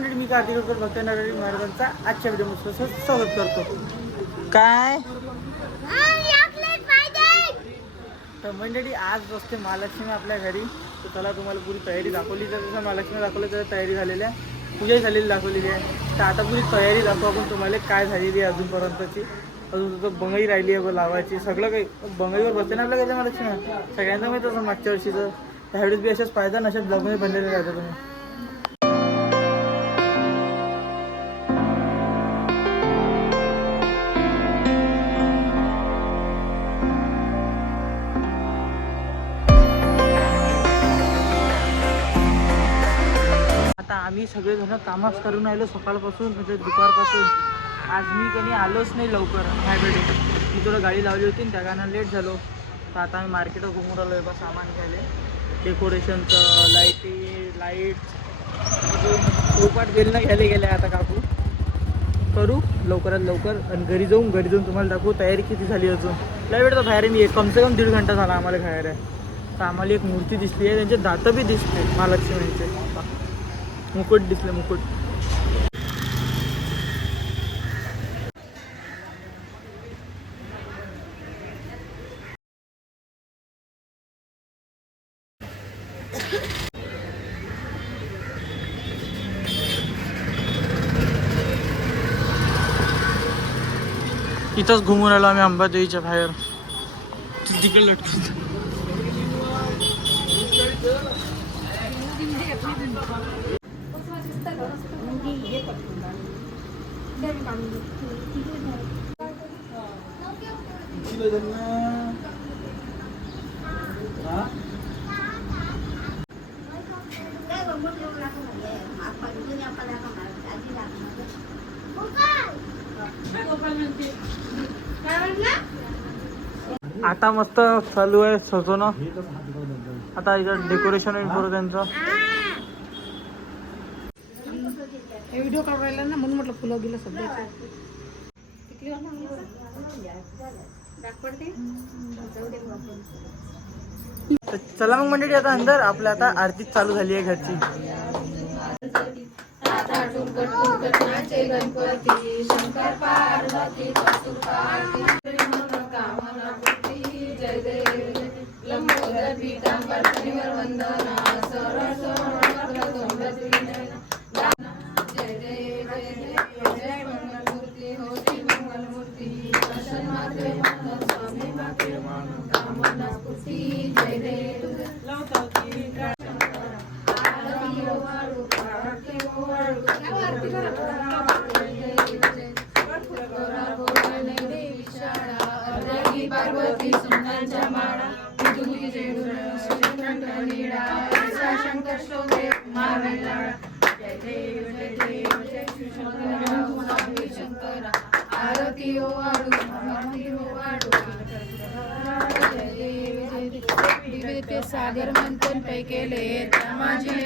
मंडळी मी कार्तिक भक्त नरहरी महाराजांचा आजच्या व्हिडिओ स्वागत करतो. काय? तर मंडळी आज बसते महालक्ष्मी आपल्या घरी. तर त्याला तुम्हाला पुरी तयारी दाखवली. तर जसं महालक्ष्मी दाखवलं तर तयारी झालेली आहे पूजाही झालेली दाखवलेली आहे. तर आता पुरी तयारी दाखवू आपण तुम्हाला काय झालेली आहे अजूनपर्यंतची. अजून तुझं बंगई राहिली आहे बघ लावायची. सगळं काही बंगईवर बसते ना आपल्या घरी महालक्ष्मी? सगळ्यांना माहिती असं मागच्या वर्षीचं. त्यावेळेस बी अशाच पाहिजे ना अशाच ब्लॉगमध्ये बनलेले राहता तुम्ही. आता आम्ही सगळेजण कामच करून राहिलो सकाळपासून म्हणजे दुपारपासून. आज मी कधी आलोच नाही लवकर ह्यावेळी मी थोडं गाडी लावली होती आणि त्या गाणं लेट झालो. तर आता आम्ही मार्केटवर घुमून राहिलो आहे बा सामान घ्यायला. डेकोरेशनचं लाईटी लाइट पोपाट गेलं ना घ्यायला गेले आता काकू. करू लवकरात लवकर आणि घरी जाऊन घरी जाऊन तुम्हाला दाखवू तयारी किती झाली अजून. लय वेळ तर बाहेर मी एक कमसे कम दीड घंटा झाला आम्हाला बाहेर आहे तर आम्हाला एक मूर्ती दिसली आहे त्यांचे दातं बी दिसते महालक्ष्मीचे. मुकुट दिसले मुकुट. इथंच घुमून आलो आम्ही अंबादेवीच्या बाहेर. तिकडे लटकत आता मस्त चालू आहे सजवणं. आता इथं डेकोरेशन होईल पूर्ण त्यांचं. हे व्हिडिओ काढून राहिला ना म्हणून म्हटलं फुलं गेलं सध्या तर चला मग मंडळी आता अंदर आपल्या आता आरती चालू झाली आहे घरची. आरती ओ आरती. सागर मंथन पै केले माझे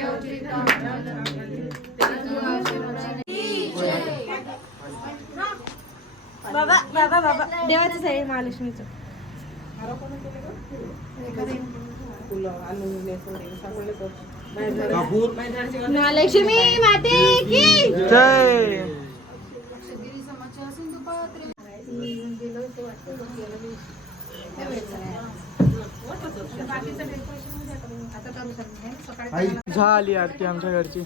बाबा बाबा बाबा. देवाचंच आहे महालक्ष्मीचं. महालक्ष्मी माते की? जय. झाली आरती आमच्या घरची.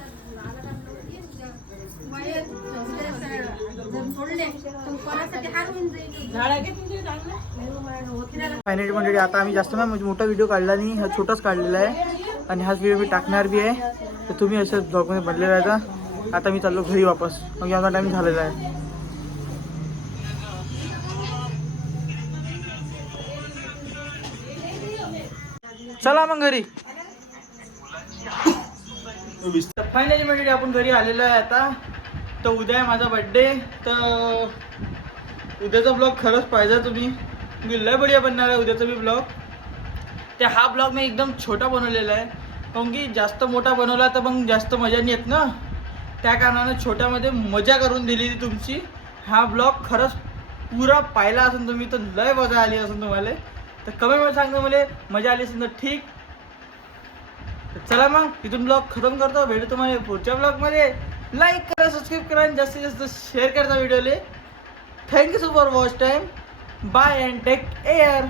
फायनली मंडळी आता आम्ही जास्त ना म्हणजे मोठा व्हिडिओ काढला नाही हा छोटाच काढलेला आहे. आणि हाच व्हिडिओ मी टाकणार बी आहे. तर तुम्ही असेच ब्लॉगमध्ये बनले राहता आता. मी चाललो घरी वापस. मग आमचा टाईम झालेला आहे. चला मग घरी. फायनली म्हणजे आपण घरी आलेलो आहे आता. तर उद्या आहे माझा बड्डे तर उद्याचा ब्लॉग खरंच पाहिजे तुम्ही. मी लय बढिया बनणार आहे उद्याचा बी ब्लॉग ते हा ब्लॉग मी एकदम छोटा बनवलेला आहे. काऊन की जास्त मोठा बनवला तर मग जास्त मजा नाही येत ना. त्या कारणानं छोट्यामध्ये मजा करून दिली तुमची. हा ब्लॉग खरंच पुरा पाहिला असून तुम्ही तर लय मजा आली असून तुम्हाला. तर कमेंटमध्ये सांगतो मला मजा आली असेल तर ठीक. तर चला मग इथून ब्लॉग खतम करतो. भेटू तुम्हाला पुढच्या ब्लॉगमध्ये लाईक करा सबस्क्राईब करा आणि जास्तीत जास्त शेअर करता व्हिडिओले thank you so for watch time bye and take care